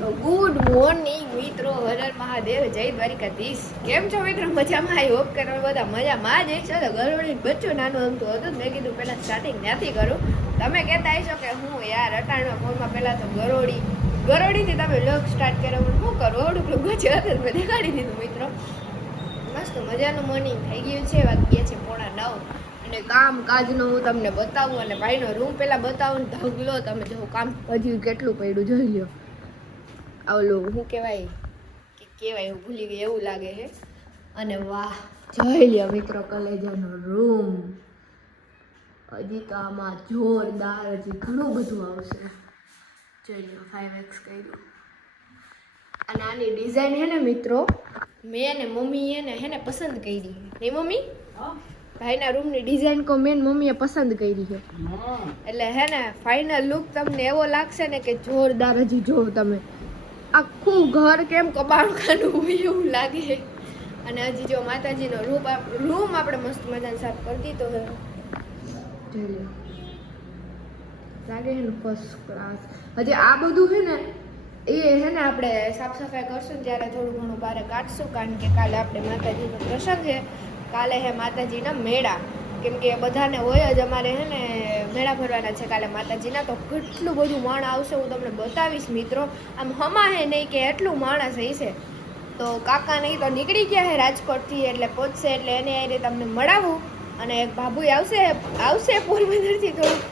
તો good morning મિત્રો, હર મહાદેવ, જય દ્વારિકાધીશ. કેમ છો મિત્રો? મજામાં? આઈ હોપ કે તમે બધા મજામાં જ છો. તો ગરોળી બચ્ચું નાનું અમતું હતું, મેં કીધું પહેલાં સ્ટાર્ટિંગ ત્યાંથી કરું. તમે કહેતા હશો કે હું યાર અટાણમાં ફોનમાં પહેલાં તો ગરોળીથી તમે લોક સ્ટાર્ટ કર્યો, પણ શું કરું, અવડું બચ્ચું હતું મેં દેખાડી દીધું મિત્રો. મસ્ત મજાનું મોર્નિંગ થઈ ગયું છે, વાગ્યા છે 8:45 અને કામકાજનું હું તમને બતાવું અને ભાઈનો રૂમ પહેલાં બતાવું ને ઢગલો તમે જો કામ હજી કેટલું પડ્યું જોઈ લો. ઓલું શું કહેવાય હું ભૂલી ગઈ એવું લાગે છે. અને વાહ, જોઈ લ્યો મિત્રો કલેજાનો રૂમ. હજી તો આમાં જોરદાર હજી ઘણું બધું આવશે. જોઈ લ્યો 5x કર્યું. અને આની ડિઝાઇન છે ને મિત્રો, મેં ને મમ્મીએ ને હે ને પસંદ કરી નહીં મમ્મી? ભાઈના રૂમની ડિઝાઇન કો મેન મમ્મીએ પસંદ કરી છે. એટલે હે ને ફાઇનલ લુક તમને એવો લાગશે ને કે જોરદાર. હજી જો તમે આખું ઘર કેમ કબાળખાનું હોય એવું લાગે. અને હજી જો માતાજીનો રૂમ આપણે મસ્ત મજાને સાફ કરી દીધો છે. જોઈ લો, લાગે છે ને ફર્સ્ટ ક્લાસ. હજી આ બધું છે ને એ છે ને આપણે સાફ સફાઈ કરશું ત્યારે થોડું ઘણું બહાર કાઢશું, કારણ કે કાલે આપણે માતાજીનો પ્રસંગ છે. કાલે હે માતાજીના મેળા, કેમ કે બધાને હોય જ અમારે હે ને મેળા ભરવાના છે કાલે માતાજીના. તો કેટલું બધું માણસ આવશે હું તમને બતાવીશ મિત્રો. આમ હમા હે નહીં કે એટલું માણસ હશે. તો કાકા નહીં તો નીકળી ગયા હે રાજકોટથી, એટલે પહોંચશે એટલે એને આરે તમને મળાવું. અને એક ભાભુઈ આવશે પોરબંદરથી. થોડુંક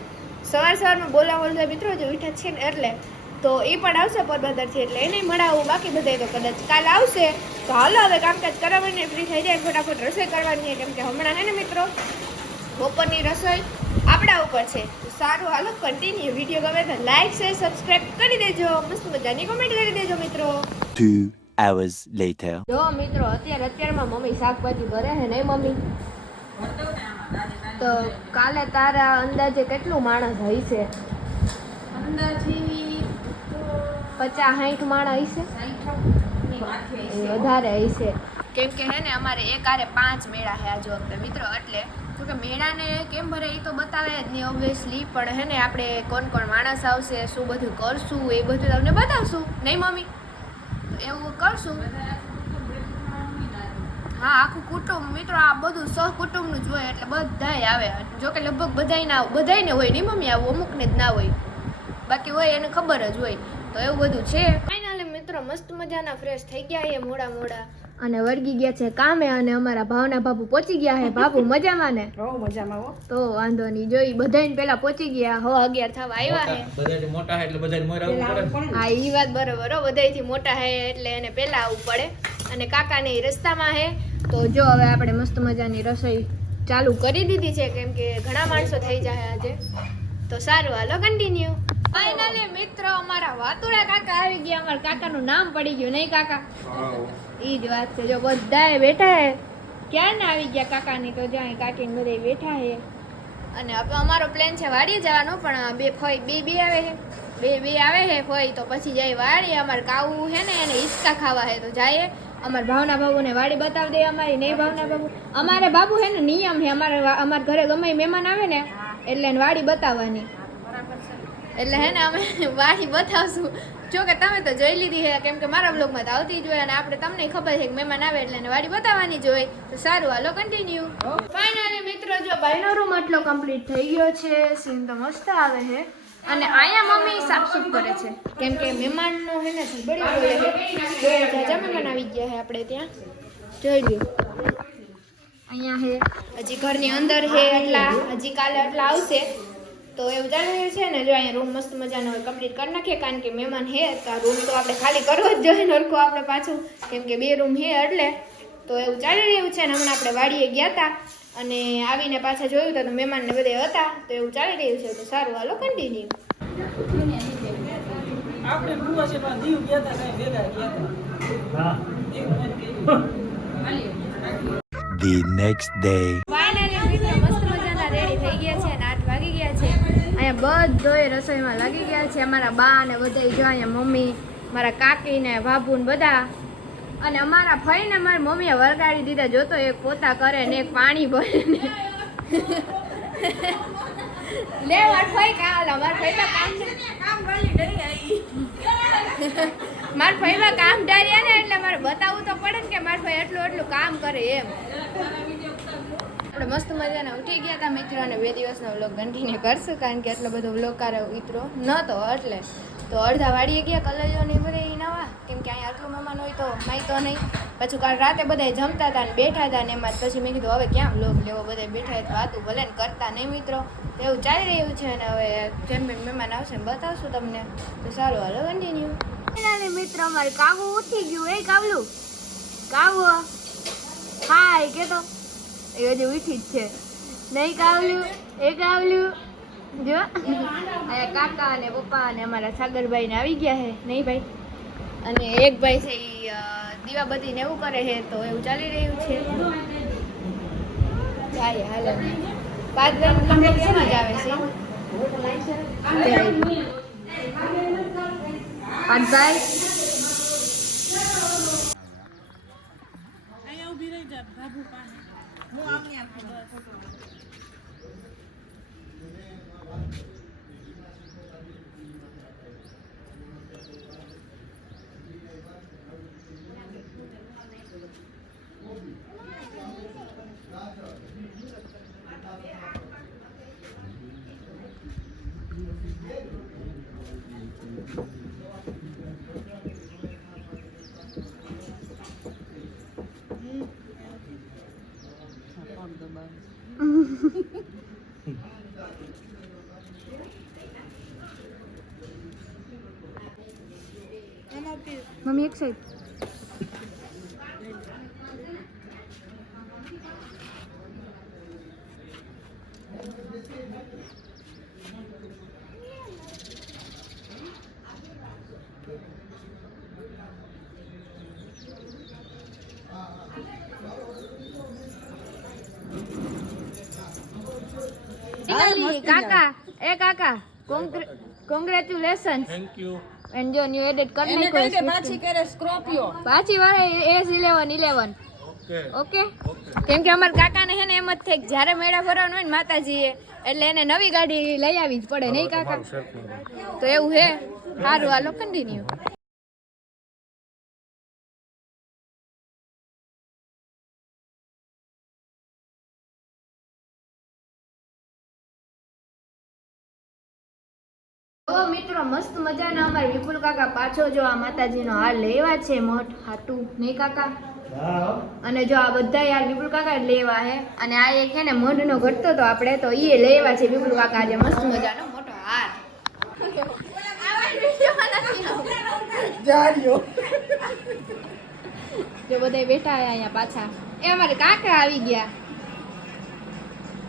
સવારમાં બોલાવવાનું છે મિત્રો, જો ઉઠા છે ને એટલે તો એ પણ આવશે પોરબંદરથી, એટલે એને મળાવું. બાકી બધા તો કદાચ કાલે આવશે. તો હાલો હવે કામકાજ કરાવીને ફ્રી થઈ જાય, ફટાફટ રસોઈ કરવાની છે, કેમ કે હમણાં હે ને મિત્રો બપોરની રસોઈ આપણા ઉપર છે. તો સારું, હાલો કન્ટિન્યુ. વિડીયો ગમે તો લાઈક શેર સબસ્ક્રાઇબ કરી દેજો, મસ્ત મજાની કોમેન્ટ કરી દેજો મિત્રો. 2 hours later. જો મિત્રો અત્યારમાં મમ્મી શાકભાજી ભરે છે નહીં મમ્મી? તો કાલે તારા અંદાજે કેટલું માણસ હશે? અંદાજી 50-60 માણસ હશે, વધારે હશે. કેમ કે હે ને અમારે એક આરે 5 મેળા છે આજ વખતે મિત્રો. એટલે તો કે મેળાને કેમ ભરે એ તો બતાવે જ નહીં ઓબ્વિયસલી, પણ હે ને આપણે કોણ માણસ આવશે, શું બધું કરશું એ બધું તમને બતાવશું નહીં મમ્મી? એવું કરશું. હા, આખું કુટુંબ મિત્રો, આ બધું સહકુટુંબનું જ હોય, એટલે બધાય આવે. જો કે લગભગ બધાયને હોય નહીં મમ્મી, આવું અમુકને જ ના હોય, બાકી હોય એને ખબર જ હોય. તો એવું બધું છે. ફાઇનલી મિત્રો મસ્ત મજાના ફ્રેશ થઈ ગયા છે મોડા અને વળગી ગયા છે કામે. અને અમારા ભાવના બાબુ પહોંચી ગયા છે. બાબુ મજામાં ને? મજામાં હો. તો વાંધો નહીં, જોઈ બધાને પેલા પહોંચી ગયા. 11 થવા આવ્યા છે. બધાથી મોટા હે એટલે બધાને મોર આવવું પડે. હા, ઈ વાત બરોબર હો, બધાથી મોટા હે એટલે એને પેલા આવવું પડે. અને કાકાને રસ્તામાં હે. તો જો હવે આપણે મસ્ત મજાની રસોઈ ચાલુ કરી દીધી છે, કેમ કે ઘણા માણસો થઈ જાય આજે. તો સારું, હાલો કન્ટિન્યુ. ફાઇનલી મિત્રો અમારા વાતુડા કાકા આવી ગયા. અમારા કાકાનું નામ પડી ગયું નહીં કાકા? ઈ જ વાત છે. જો બધાએ બેઠા હે, ક્યાં ના આવી ગયા કાકાની. તો જ્યાં કાકીને બધા બેઠા હે. અને હવે અમારો પ્લાન છે વાડીએ જવાનો, પણ બે આવે છે. બે આવે છે ફઈ, તો પછી જાય વાડીએ. અમારે કાવું છે ને એને હિંચકા ખાવા છે, તો જાય. અમારા ભાવના બાબુને વાડી બતાવી દે અમારી. નહીં ભાવના બાબુ, અમારે બાબુ છે ને નિયમ છે, અમારા ઘરે ગમે મહેમાન આવે ને એટલે એને વાડી બતાવવાની. એટલે હે ને અમે વાડી બતાવશું. જો કે તમે તો જોઈ લીધી છે, કેમ કે મારા બ્લોગમાં તો આવતી જ હોય, અને આપણે તમને ખબર છે કે મહેમાન આવે એટલે એને વાડી બતાવવાની જ હોય. તો સારું, હાલો કન્ટિન્યુ. ફાઇનલી મિત્રો જો ભાઈનો રૂમ આટલો કમ્પ્લીટ થઈ ગયો છે. સીન તો મસ્ત આવે છે. અને અહીંયા મમ્મી સાફસૂફ કરે છે, કેમ કે મહેમાનનો હે ને બળી ગયો છે. જાજા મહેમાન આવી ગયા છે આપણે ત્યાં. જોઈ લ્યો અહીંયા હે, હજી ઘરની અંદર હે એટલા, હજી કાલે એટલા આવશે. તો એવું જાણી રહ્યું છે ને, જો અહીંયા રૂમ મસ્ત મજાનો કમ્પ્લીટ કરી નાખીએ, કારણ કે મહેમાન હે તો આ રૂમ તો આપણે ખાલી કરવો જ જોઈએ નરખો આપણે પાછું, કેમ કે 2 રૂમ હે એટલે. તો એવું ચાલી રહ્યું છે ને. હમણાં આપણે વાડીએ ગયા હતા અને આવીને પાછા જોયું તો મહેમાનને બધા હતા. તો એવું ચાલી રહ્યું છે. તો સારું, હાલો કન્ટિન્યુ. આપણે ભૂવા છે પણ દીવ ગયા હતા, કઈ ભેગા ગયા હતા. The next day. ફાઇનલી મિત્રો મસ્ત મજાના રેડી થઈ ગયા છે અને 8 વાગી ગયા છે. અહીંયા બધોય રસોઈમાં લાગી ગયા છે. અમારા બા ને બધા જો અહીંયા મમ્મી, મારા કાકી ને બાબુ ને બધા. અને અમારા ફઈ ને મારી મમ્મીએ વળગાડી દીધા. જોતો એક પોતા કરે ને એક પાણી ભરે ને લે વાર ફઈ કાલ અમાર ફઈ કામ છે. કામ વાળી ડરી આવી. મારા ભાઈમાં કામ ડાર્યા ને એટલે મારે બતાવવું તો પડે ને કે મારા ભાઈ એટલું કામ કરે એમ. આપણે મસ્ત મજાના ઉઠી ગયા હતા મિત્રો અને 2 દિવસનો વ્લોગ કન્ટિન્યુ કરશું કારણ કે એટલો બધો વ્લોગ કારે ઉતરો નહોતો એટલે તો અડધા વાડીએ ગયા કલજો ને બધા નવા કેમ કે અહીંયા આટલું મહેમાન હોય તો માય તો નહીં. પછી કાલ રાતે બધા જમતા હતા ને બેઠા હતા ને એમાં પછી મેં કીધું હવે ક્યાં વ્લોગ લેવો, બધા બેઠા તો વાતું ભલે ને કરતા નહીં મિત્રો. તો એવું ચાલી રહ્યું છે અને હવે જેમ મહેમાન આવશે ને બતાવશું તમને. તો સારું હાલો કન્ટિન્યુ. મિત્રો અમારે કાવું ઉઠી ગયું. એ કાવલું કાવો હાય કે તો એ હજી ઉઠી જ છે નહીં કાવલું એ કાવલું જો અહીંયા કાકા અને પપ્પા અને અમારા સાગરભાઈ ને આવી ગયા છે નહીં ભાઈ. અને એક ભાઈ છે એ દીવાબત્તી ને એવું કરે છે તો એવું ચાલી રહ્યું છે. જાય હાલે 5 રન તમને કેમ જ આવે છે પાંચભાઈ મમ્મી એક સાઈડ કાકા એ કાકા કોંગ્રેચ્યુલેશન્સ થેન્ક યુ. એન્ડ જો ન્યુ એડિટ કરી નાખ્યો પાછી કરે સ્કોર્પિયો પાછી વાળે S11 ઓકે ઓકે કેમ કે અમારા કાકાને હે ને એમ જ થાય જ્યારે મેળા ભરવાનું હોય ને માતાજીએ એટલે એને નવી ગાડી લઈ આવી જ પડે નહીં કાકા? તો એવું હે. સારું હાલો કન્ટિન્યુ. તો મિત્રો મસ્ત મજાના અમારા વિપુલ કાકા પાછો જો આ માતાજીનો હાર લેવા છે મઠ હાટું નહીં કાકા? અને જો આ બધા યાર વિપુલ કાકા લેવા હે અને આ એક છે ને મઢનો ઘટતો તો આપણે તો એ લેવા છે વિપુલ કાકા આજે મસ્ત મજાનો મોટો હાર. જો બધા બેઠા અહીંયા પાછા. એ અમારે કાકા આવી ગયા.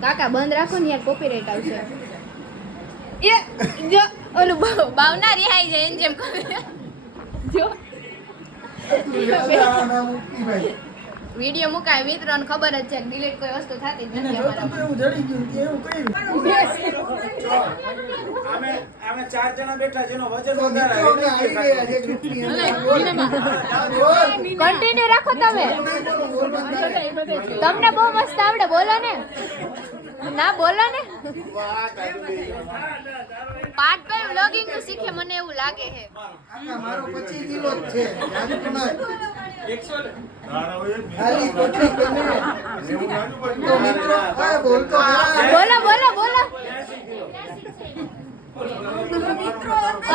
કાકા બંધ રાખો ને યાર કોપીરાઈટ આવશે. એ જો ઓલું બાવના રિહાઈ જાય એમ જેમ કરે જો વિડિયો મુકાય મિત્રોને ખબર જ છે ડિલીટ કોઈ વસ્તુ થતી જ નથી અમે 4 જણા બેઠા જેનો વજન વધારે કન્ટિન્યુ રાખો તમે. તમને બહુ મસ્ત આવડે બોલો ને. ના બોલો ને. પાર્ટ પર વ્લોગિંગ નું શીખે મને એવું લાગે છે. મારો 25 કિલો જ છે બોલો બોલો બોલો.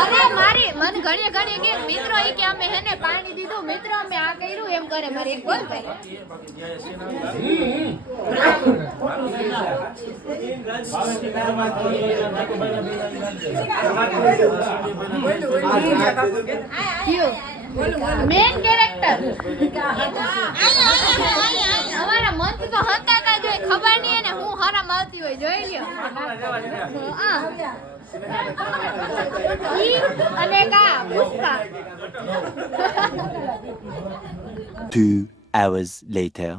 અરે મારી મને ઘણી ઘણી કે મિત્રો એ કે અમે હેને પાણી દીધું મિત્રો અમે આ કર્યું એમ કરે મારી એક બોલ ભાઈ. મેન કેરેક્ટર અમારા મત તો હતા કા જોઈ ખબર નહીં એને હું હરામ આવતી હોય જોઈ લ્યો. અને કા પુષ્પા 2 hours later.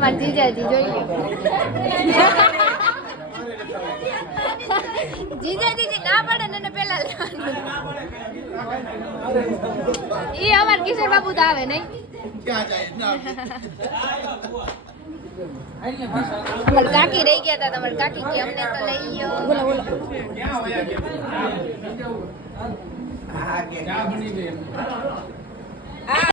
માર જીજાજી જોઈ લ્યો. જીજાજી ના પડે ને પેલા લેવાનું. ઈ અમાર કિશોર બાપુ તો આવે નહીં. અમાર કાકી રહી ગયા હતા. તમારી કાકી કે અમને તો લઈ ગયો. ચા બની ગઈ.